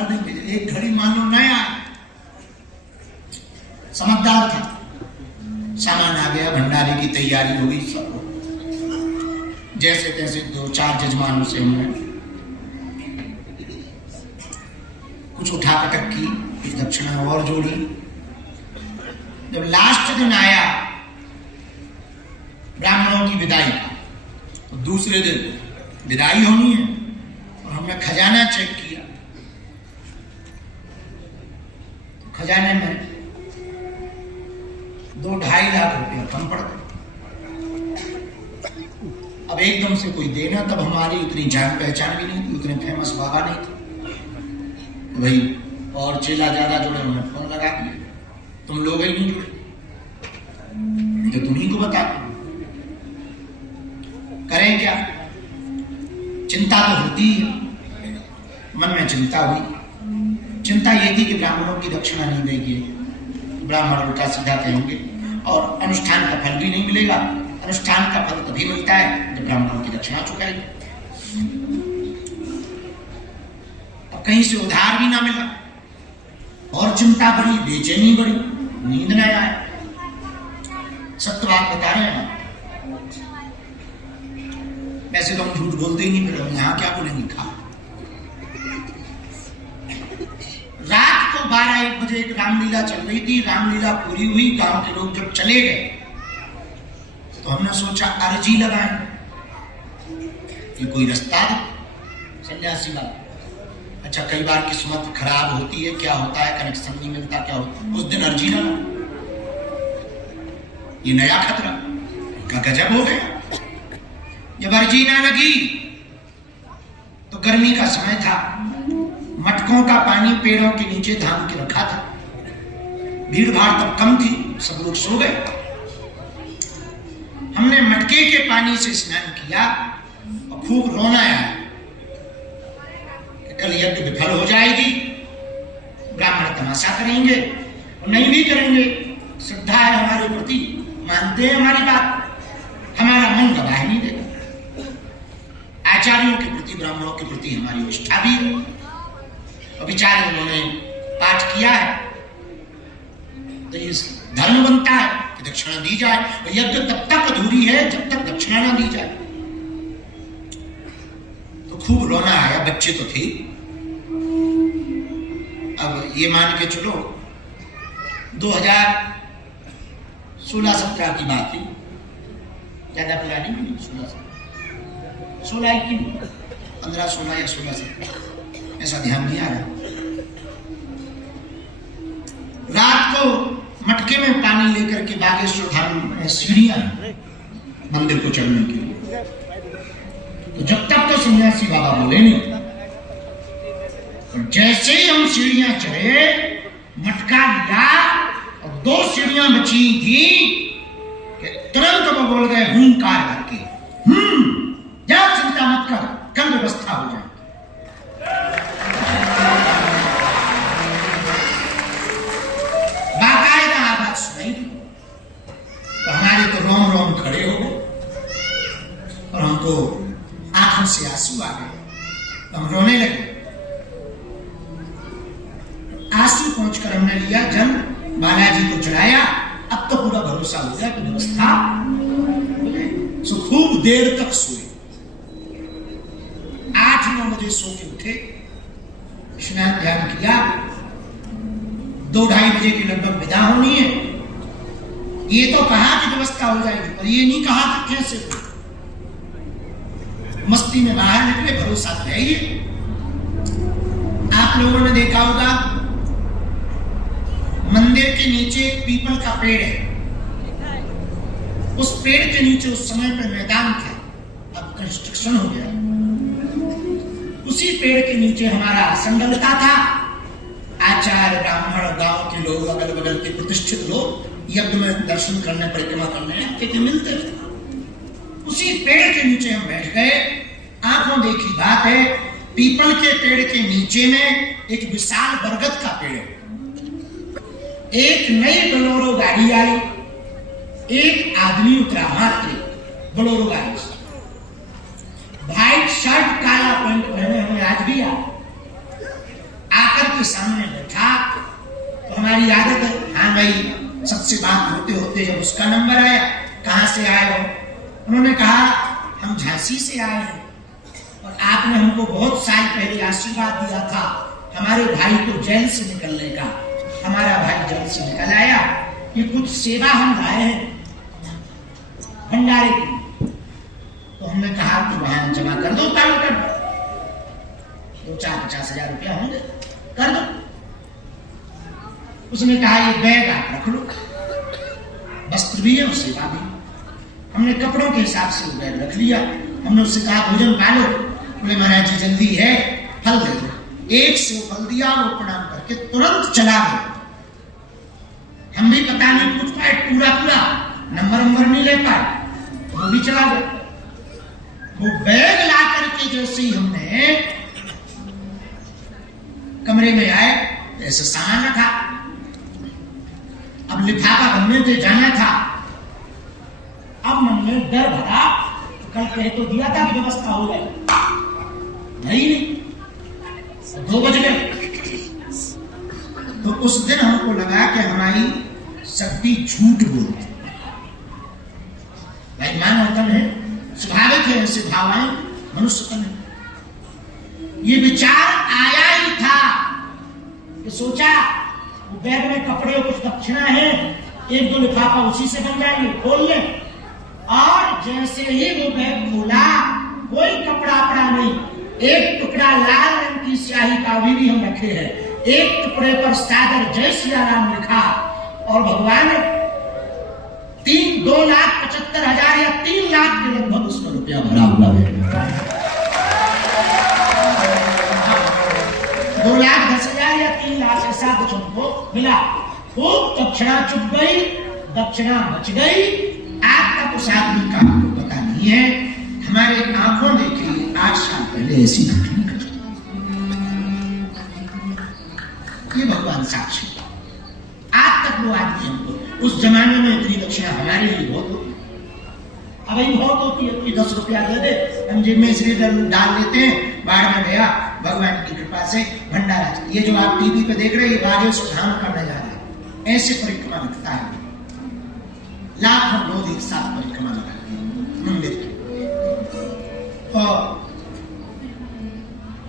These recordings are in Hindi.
कर देंगे। एक घड़ी मान लो नया समझदार था, सामान आ गया, भंडारे की तैयारी हो गई, सब जैसे तैसे 2-4 जजमानों से हमने कुछ उठा पटक की, कुछ दक्षिणा और जोड़ी। जब लास्ट दिन आया ब्राह्मणों की विदाई का, तो दूसरे दिन विदाई होनी है और हमने खजाना चेक किया, तो खजाने में 2-2.5 लाख रुपया कम पड़ गए। अब एकदम से कोई देना, तब हमारी उतनी जान पहचान भी नहीं थी, उतने फेमस बाबा नहीं थे भाई, और चेला ज्यादा जुड़े, उन्होंने फोन लगा दिया, तुम लोग ही नहीं जुड़े तो तुम्ही को बता करें क्या। चिंता तो होती है, मन में चिंता हुई। चिंता ये थी कि ब्राह्मणों की दक्षिणा नहीं देगी, ब्राह्मण उल्टा सीधा कहेंगे और अनुष्ठान का फल भी नहीं मिलेगा। अनुष्ठान का फल तभी मिलता है जब ब्राह्मणों की दक्षिणा चुकाएगी। अब कहीं से उधार भी ना मिला और चिंता बढ़ी, बेचैनी बढ़ी, नींद न आए। सत्य बात बता रहे हैं, वैसे तो हम झूठ बोलते ही नहीं, फिर हम यहां क्या बोलेंगे। खा रात को 12-1 बजे एक रामलीला चल रही थी, रामलीला पूरी हुई, गांव के लोग जब चले गए तो हमने सोचा अर्जी लगाएं कि कोई रास्ता दे। सन्यासी बात, अच्छा कई बार किस्मत खराब होती है, क्या होता है, कनेक्शन नहीं मिलता, क्या होता है, उस दिन अर्जी ना लो, ये नया खतरा का गजब हो गया। जब अर्जी ना लगी तो गर्मी का समय था, मटकों का पानी पेड़ों के नीचे धाम के रखा था, भीड़ भाड़ तब कम थी, सब लोग सो गए। हमने मटके के पानी से स्नान किया और खूब रोना आया, कल यज्ञ विफल हो जाएगी, ब्राह्मण तमाशा करेंगे, नहीं भी करेंगे, श्रद्धा है हमारे प्रति, मानते हैं हमारी बात, हमारा मन गवाह नहीं देगा। आचार्यों के प्रति, ब्राह्मणों के प्रति हमारी निष्ठा भी है। और विचार उन्होंने पाठ किया है तो ये धर्म बनता है कि दक्षिणा दी जाए। यज्ञ तब तक अधूरी है जब तक दक्षिणा ना दी जाए। तो खूब रोना आया, बच्चे तो थे। अब ये मान के चलो 2016-17 की बात थी, ज्यादा पुरानी नहीं, 16 की 15-16 या 16-17, ऐसा ध्यान नहीं आ रहा। रात को मटके में पानी लेकर के बागेश्वर धाम में सीढ़ियां मंदिर को चढ़ने के लिए, तो जब तक तो सन्यासी बाबा बोले नहीं, और जैसे ही हम सीढ़ियां चढ़े, मटका लिया और 2 सीढ़ियां बची थी कि तुरंत वो बोल गए हुंकार करके, जा चिंता मत कर, कल व्यवस्था हो जाए। बाकायदा आवाज सुनाई दी, तो हमारे तो रोम रोम खड़े हो गए और हमको आंखों से आंसू आ गए, तो हम रोने लगे। आंसू पहुंचकर हमने लिया जल, बालाजी को चढ़ाया, अब तो पूरा भरोसा हो गया कि व्यवस्था। सो खूब देर तक सोए, 8-9 बजे सो के उठे, स्नान ध्यान किया, 2-2:30 बजे के लगभग विदा होनी है। ये तो कहा कि व्यवस्था हो जाएगी, पर ये नहीं कहा कि कैसे। मस्ती में बाहर निकले, भरोसा तो है ही। आप लोगों ने देखा होगा मंदिर के नीचे एक पीपल का पेड़ है, उस पेड़ के नीचे उस समय पे मैदान था, अब कंस्ट्रक्शन हो गया। उसी पेड़ के नीचे हमारा आसन डलता था। आचार्य, ब्राह्मण, गांव के लोग, अगल बगल के प्रतिष्ठित लोग यज्ञ में दर्शन करने, परिक्रमा करने आते थे, मिलते थे। उसी पेड़ के नीचे हम बैठ गए। आंखों देखी बात है, पीपल के पेड़ के नीचे में एक विशाल बरगद का पेड़ है। एक नई बोलेरो गाड़ी आई, एक आदमी उतरा हाथ के बोलेरो गाड़ी से, व्हाइट शर्ट काला पैंट पहने हुए आज भी आकर के सामने बैठा तो हमारी आदत है, हाँ भाई सबसे बात होते होते जब उसका नंबर आया, कहां से आए हो? उन्होंने कहा हम झांसी से आए हैं और आपने हमको बहुत साल पहले आशीर्वाद दिया था हमारे भाई को जेल से निकलने का। हमारा भाई जेल से निकल आया, ये कुछ सेवा हम लाए हैं भंडारे की। तो हमने कहा कि वहां जमा कर दो काउंटर पर, 2-4-50 हजार रुपया होंगे, कर दो। उसने कहा ये बैग आप रख लो, वस्त्र भी है और सेवा भी। हमने कपड़ों के हिसाब से वो बैग रख लिया। हमने उससे कहा भोजन पालो। बोले महाराज जी जल्दी है, फल दे दो। एक से वो फल दिया, वो प्रणाम करके तुरंत चला गया। हम भी पता नहीं पूछ पाए पूरा नंबर नहीं ले पाए, वो भी चला गया। वो बैग ला करके जैसे ही हमने कमरे में आए, ऐसा सामान रखा। अब लिफाफा बनने से जाना था। अब मन में डर भरा, कल कह तो दिया था कि व्यवस्था हो गई, नहीं 2 बज गए। तो उस दिन हमको लगा कि हमारी शक्ति झूठ बोलती। भाई मानव तन है, स्वाभाविक है ऐसे भाव आए, मनुष्य तन है। ये विचार आया ही था कि सोचा वो बैग में कपड़े और कुछ दक्षिणा है, 1-2 लिफाफा उसी से बन जाएंगे, खोल ले। और जैसे ही वो बैग खोला, कोई कपड़ा अपड़ा नहीं, एक टुकड़ा लाल रंग की स्याही का भी हम रखे हैं, एक टुकड़े पर सागर जय सिया राम लिखा और भगवान 2,75,000 या 3 लाख के लगभग उसमें रुपया भरा हुआ है। 2,10,000 या 3 लाख ऐसा कुछ हमको मिला। खूब दक्षिणा चुप गई, दक्षिणा बच गई। आज तक उस आदमी का हमको पता नहीं है। हमारे आंखों देखी 8 साल पहले ऐसी घटना घटी। ये भगवान साक्षी। आज तक वो आदमी हमको, उस जमाने में इतनी दक्षिणा हमारे लिए बहुत होती, अब ही बहुत होती है कि 10 रुपया दे दे, हम जेब में इसलिए डाल लेते हैं, बाढ़ में गया, भगवान की कृपा से भंडारा। ये जो आप टीवी पे देख रहे हैं, ये बागेश्वर धाम का नजारा है। ऐसे परिक्रमा लगता है, लाखों लोग एक साथ परिक्रमा लगाते हैं मंदिर की। और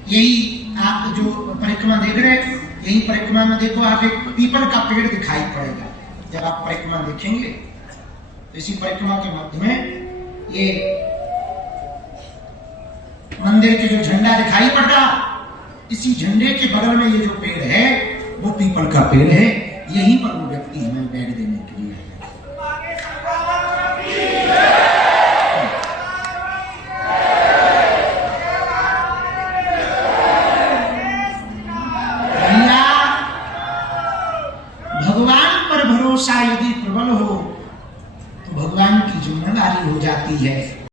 यही आप जो परिक्रमा देख रहे हैं, यही परिक्रमा में देखो आप एक पीपल का पेड़ दिखाई पड़ेगा। जब आप परिक्रमा देखेंगे, इसी परिक्रमा के मध्य में ये मंदिर के जो झंडा दिखाई पड़ रहा, इसी झंडे के बगल में ये जो पेड़ है वो पीपल का पेड़ है। यहीं पर वो व्यक्ति हमें बैग देने के लिए है। भगवान पर भरोसा यदि प्रबल हो तो भगवान की जिम्मेदारी हो जाती है।